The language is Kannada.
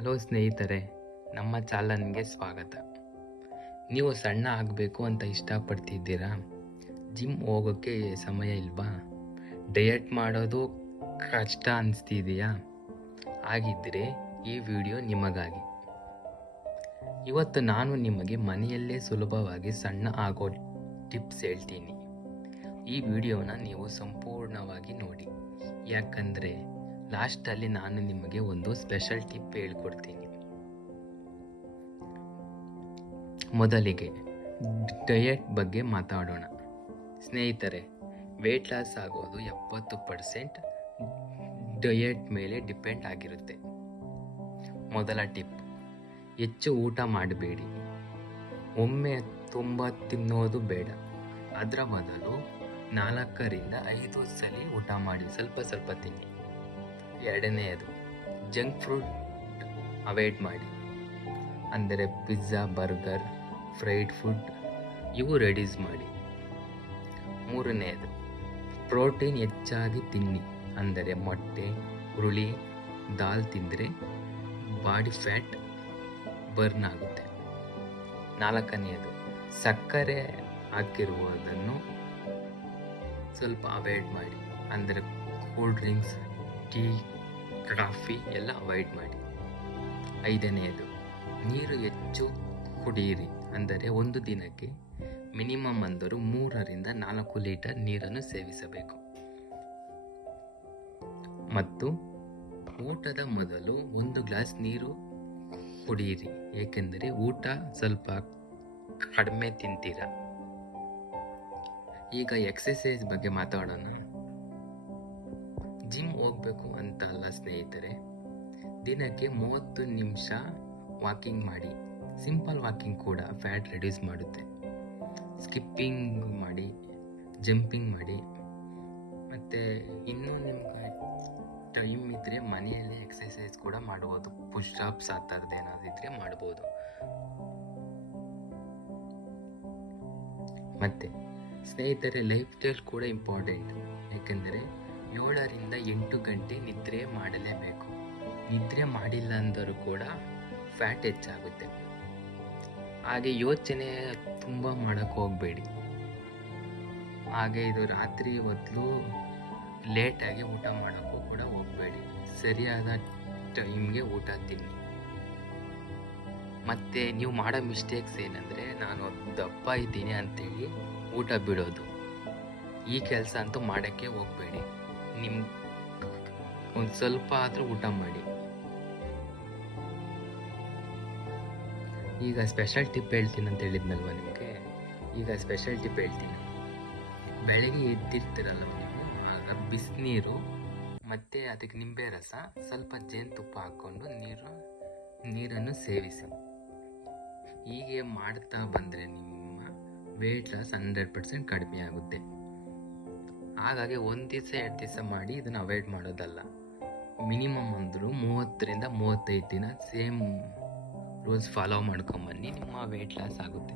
ಹಲೋ ಸ್ನೇಹಿತರೆ, ನಮ್ಮ ಚಾನಲ್ಗೆ ಸ್ವಾಗತ. ನೀವು ಸಣ್ಣ ಆಗಬೇಕು ಅಂತ ಇಷ್ಟಪಡ್ತಿದ್ದೀರಾ? ಜಿಮ್ ಹೋಗೋಕ್ಕೆ ಸಮಯ ಇಲ್ವಾ? ಡಯಟ್ ಮಾಡೋದು ಕಷ್ಟ ಅನಿಸ್ತಿದೆಯಾ? ಹಾಗಿದ್ದರೆ ಈ ವಿಡಿಯೋ ನಿಮಗಾಗಿ. ಇವತ್ತು ನಾನು ನಿಮಗೆ ಮನೆಯಲ್ಲೇ ಸುಲಭವಾಗಿ ಸಣ್ಣ ಆಗೋ ಟಿಪ್ಸ್ ಹೇಳ್ತೀನಿ. ಈ ವಿಡಿಯೋನ ನೀವು ಸಂಪೂರ್ಣವಾಗಿ ನೋಡಿ, ಯಾಕಂದರೆ ಲಾಸ್ಟಲ್ಲಿ ನಾನು ನಿಮಗೆ ಒಂದು ಸ್ಪೆಷಲ್ ಟಿಪ್ ಹೇಳ್ಕೊಡ್ತೀನಿ. ಮೊದಲಿಗೆ ಡಯಟ್ ಬಗ್ಗೆ ಮಾತಾಡೋಣ. ಸ್ನೇಹಿತರೆ, ವೆಯ್ಟ್ ಲಾಸ್ ಆಗೋದು 70% ಡಯಟ್ ಮೇಲೆ ಡಿಪೆಂಡ್ ಆಗಿರುತ್ತೆ. ಮೊದಲ ಟಿಪ್, ಹೆಚ್ಚು ಊಟ ಮಾಡಬೇಡಿ. ಒಮ್ಮೆ ತುಂಬ ತಿನ್ನೋದು ಬೇಡ. ಅದರ ಬದಲು 4-5 ಸಲ ಊಟ ಮಾಡಿ, ಸ್ವಲ್ಪ ತಿನ್ನಿ. ಎರಡನೆಯದು, ಜಂಕ್ ಫುಡ್ ಅವಾಯ್ಡ್ ಮಾಡಿ. ಅಂದರೆ ಪಿಜ್ಜಾ, ಬರ್ಗರ್, ಫ್ರೈಡ್ ಫುಡ್ ಇವು ರೆಡ್ಯೂಸ್ ಮಾಡಿ. ಮೂರನೆಯದು, ಪ್ರೋಟೀನ್ ಹೆಚ್ಚಾಗಿ ತಿನ್ನಿ. ಅಂದರೆ ಮೊಟ್ಟೆ, ಹುರುಳಿ, ದಾಲ್ ತಿಂದರೆ ಬಾಡಿ ಫ್ಯಾಟ್ ಬರ್ನ್ ಆಗುತ್ತೆ. ನಾಲ್ಕನೆಯದು, ಸಕ್ಕರೆ ಹಾಕಿರುವುದನ್ನು ಸ್ವಲ್ಪ ಅವಾಯ್ಡ್ ಮಾಡಿ. ಅಂದರೆ ಕೂಲ್ ಡ್ರಿಂಕ್ಸ್, ಟೀ, ಕಾಫಿ ಎಲ್ಲ ಅವಾಯ್ಡ್ ಮಾಡಿ. ಐದನೆಯದು, ನೀರು ಹೆಚ್ಚು ಕುಡಿಯಿರಿ. ಅಂದರೆ ಒಂದು ದಿನಕ್ಕೆ ಮಿನಿಮಮ್ ಅಂದರೂ 3-4 ಲೀಟರ್ ನೀರನ್ನು ಸೇವಿಸಬೇಕು. ಮತ್ತು ಊಟದ ಮೊದಲು 1 ಗ್ಲಾಸ್ ನೀರು ಕುಡಿಯಿರಿ, ಏಕೆಂದರೆ ಊಟ ಸ್ವಲ್ಪ ಕಡಿಮೆ ತಿಂತೀರ. ಈಗ ಎಕ್ಸಸೈಸ್ ಬಗ್ಗೆ ಮಾತಾಡೋಣ. ಜಿಮ್ ಹೋಗಬೇಕು ಅಂತ ಅಲ್ಲ ಸ್ನೇಹಿತರೆ, ದಿನಕ್ಕೆ 30 ನಿಮಿಷ ವಾಕಿಂಗ್ ಮಾಡಿ. ಸಿಂಪಲ್ ವಾಕಿಂಗ್ ಕೂಡ ಫ್ಯಾಟ್ ರೆಡ್ಯೂಸ್ ಮಾಡುತ್ತೆ. ಸ್ಕಿಪ್ಪಿಂಗ್ ಮಾಡಿ, ಜಂಪಿಂಗ್ ಮಾಡಿ. ಮತ್ತು ಇನ್ನೂ ನಿಮ್ಗೆ ಟೈಮ್ ಇದ್ದರೆ ಮನೆಯಲ್ಲೇ ಎಕ್ಸಸೈಸ್ ಕೂಡ ಮಾಡ್ಬೋದು. ಪುಷ್ ಅಪ್ಸ್ ಆ ಥರದ್ದು ಏನಾದ್ರು ಇದ್ದರೆ ಮಾಡ್ಬೋದು. ಮತ್ತು ಸ್ನೇಹಿತರೆ, ಲೈಫ್ ಸ್ಟೈಲ್ ಕೂಡ ಇಂಪಾರ್ಟೆಂಟ್. ಏಕೆಂದರೆ 7-8 ಗಂಟೆ ನಿದ್ರೆ ಮಾಡಲೇಬೇಕು. ನಿದ್ರೆ ಮಾಡಿಲ್ಲ ಅಂದರೂ ಕೂಡ ಫ್ಯಾಟ್ ಹೆಚ್ಚಾಗುತ್ತೆ. ಹಾಗೆ ಯೋಚನೆ ತುಂಬ ಮಾಡೋಕ್ಕೆ ಹೋಗಬೇಡಿ. ಹಾಗೆ ಇದು ರಾತ್ರಿ ಹೊತ್ತು ಲೇಟಾಗಿ ಊಟ ಮಾಡೋಕ್ಕೂ ಕೂಡ ಹೋಗಬೇಡಿ. ಸರಿಯಾದ ಟೈಮ್ಗೆ ಊಟ ತಿನ್ನಿ. ಮತ್ತು ನೀವು ಮಾಡೋ ಮಿಸ್ಟೇಕ್ಸ್ ಏನಂದರೆ, ನಾನು ದಪ್ಪ ಇದ್ದೀನಿ ಅಂತೇಳಿ ಊಟ ಬಿಡೋದು. ಈ ಕೆಲಸ ಅಂತೂ ಮಾಡೋಕ್ಕೆ ಹೋಗಬೇಡಿ. ಒಂದು ಸ್ವಲ್ಪ ಆದರೂ ಊಟ ಮಾಡಿ. ಈಗ ಸ್ಪೆಷಲ್ ಟಿಪ್ ಹೇಳ್ತೀನಿ ಅಂತ ಹೇಳಿದ್ನಲ್ವ ನಿಮಗೆ. ಈಗ ಸ್ಪೆಷಲ್ ಟಿಪ್ ಹೇಳ್ತೀನಿ. ಬೆಳಗ್ಗೆ ಎದ್ದಿರ್ತೀರಲ್ವ ನೀವು, ಆಗ ಬಿಸಿನೀರು ಮತ್ತು ಅದಕ್ಕೆ ನಿಂಬೆ ರಸ, ಸ್ವಲ್ಪ ಜೇನುತುಪ್ಪ ಹಾಕ್ಕೊಂಡು ನೀರನ್ನು ಸೇವಿಸಿ. ಹೀಗೆ ಮಾಡ್ತಾ ಬಂದರೆ ನಿಮ್ಮ ವೆಯ್ಟ್ ಲಾಸ್ 100% ಕಡಿಮೆ ಆಗುತ್ತೆ. ಹಾಗಾಗಿ 1 ದಿವಸ 2 ದಿವಸ ಮಾಡಿ ಇದನ್ನು ಅವಾಯ್ಡ್ ಮಾಡೋದಲ್ಲ. ಮಿನಿಮಮ್ ಅಂದರೂ 30-35 ದಿನ ಸೇಮ್ ರೂಲ್ಸ್ ಫಾಲೋ ಮಾಡ್ಕೊಂಬನ್ನಿ, ನಿಮ್ಮ ವೆಯ್ಟ್ ಲಾಸ್ ಆಗುತ್ತೆ.